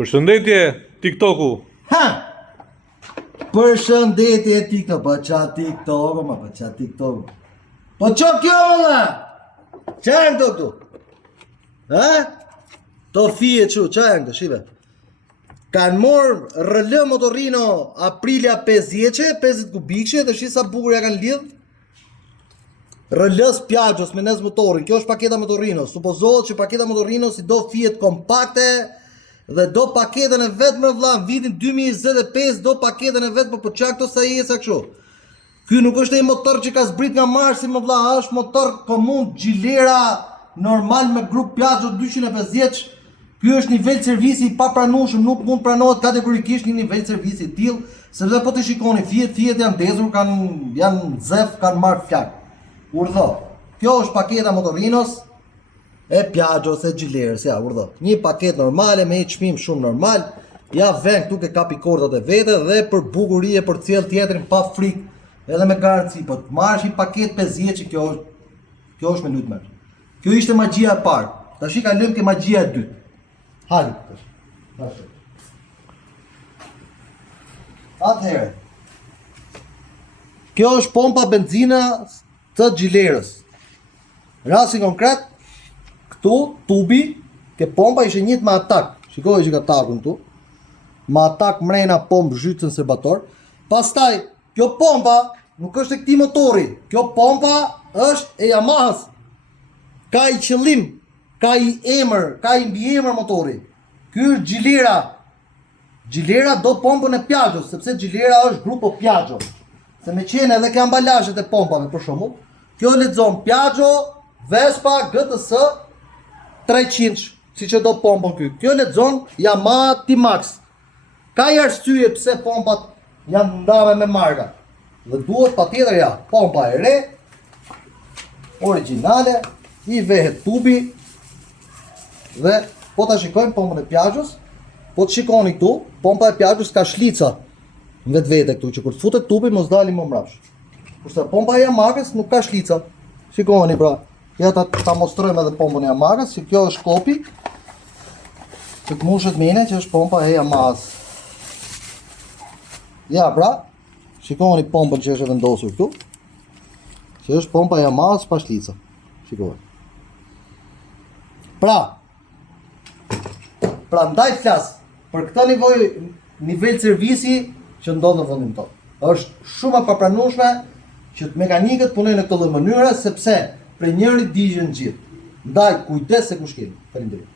Përshëndetje TikToku. Ha! Përshëndetje TikTok, po qa TikTok, ma po qa TikTok. Po qa kjo mëlla? Qa janë këtu? Ha? To fije që, qa janë këtu, shive? Kanë morë rëllë motorino Aprilia 50 kubikëshe dhe shi sa bukur ja kanë lidhë. Rëllës Piaggio's me nes motorin, kjo është paketa motorino. Supozohet që paketa motorino si do Fiat kompakte dhe do paketën e vetë më vla, në vitin 2025 do paketën e vetë, po qa këto sa jesa kështu. Ky nuk është e motor që ka zbrit nga Marsi më vla, është motor komun Gjilera, normal me grup Piaggio 250. Ky është nivel servisi i papranueshëm, nuk mund pranohet kategorikisht një nivel servisi i tillë, sepse po të shikoni Fiat janë ndezur, janë zef, kanë marrë flak. Urdhë. Kjo është paketa motorinos e Piaggio's e Gjilerës, ja, urdhë. Një paket normale me një çmim shumë normal, ja vën këtu ke kapi kordat e vete dhe për bukurie për cilë tjetrin pa frikë, edhe me garanci, po të marrësh një paket 50 që kjo është me lutmer. Kjo ishte magjia e parë. Tash i kalojmë ke magjia e dytë. Hajde. Atëherë. Kjo është pompa benzina të Gjilerës. Rasti konkret, këtu tubi ke pompa ishte njëjtë me atak. Shikoj që ka takun këtu. Me atak mrena pompë zhytën serbator. Pastaj, kjo pompa nuk është e këtij motori. Kjo pompa është e Yamahas. Ka i qëllim, ka i emër, ka i mbiemër motori. Ky është Gjilera. Gjilera do pompën e Piaggio's, sepse Gjilera është grupo Piaggio. Se me qenë edhe ke ambalazhet e pompave për shembull, kjo lexon Piaggio, Vespa, GTS 300, siç e do pompën ky. Kjo lexon Yamaha T-Max. Ka i arsye pse pompat janë ndave me marka. Dhe duhet patjetër ja, pompa e re, origjinale, i vehet tubi dhe po ta shikojmë pompën e Piaggio's, po të shikoni këtu, pompa e Piaggio's ka shlica në vetvete këtu, që kur të futet tubi mos dalin më mrapsh. Kurse pompa e Yamahas nuk ka shlica. Shikoni pra, ja ta mostrojmë edhe pompën e Yamahas, që kjo është kopi që të mushet mine, që është pompa e Yamahas. Ja pra, shikoni pompën që është e vendosur këtu, që është pompa e Yamahas pa shlica. Shikoni. Pra ndaj flas për këtë nivel servisi që ndodh në vendin tonë. Është shumë e papranueshme që mekanikët punojnë në këtë lloj mënyre sepse prej njërit digjen gjithë. Ndaj kujdes se kush keni. Faleminderit.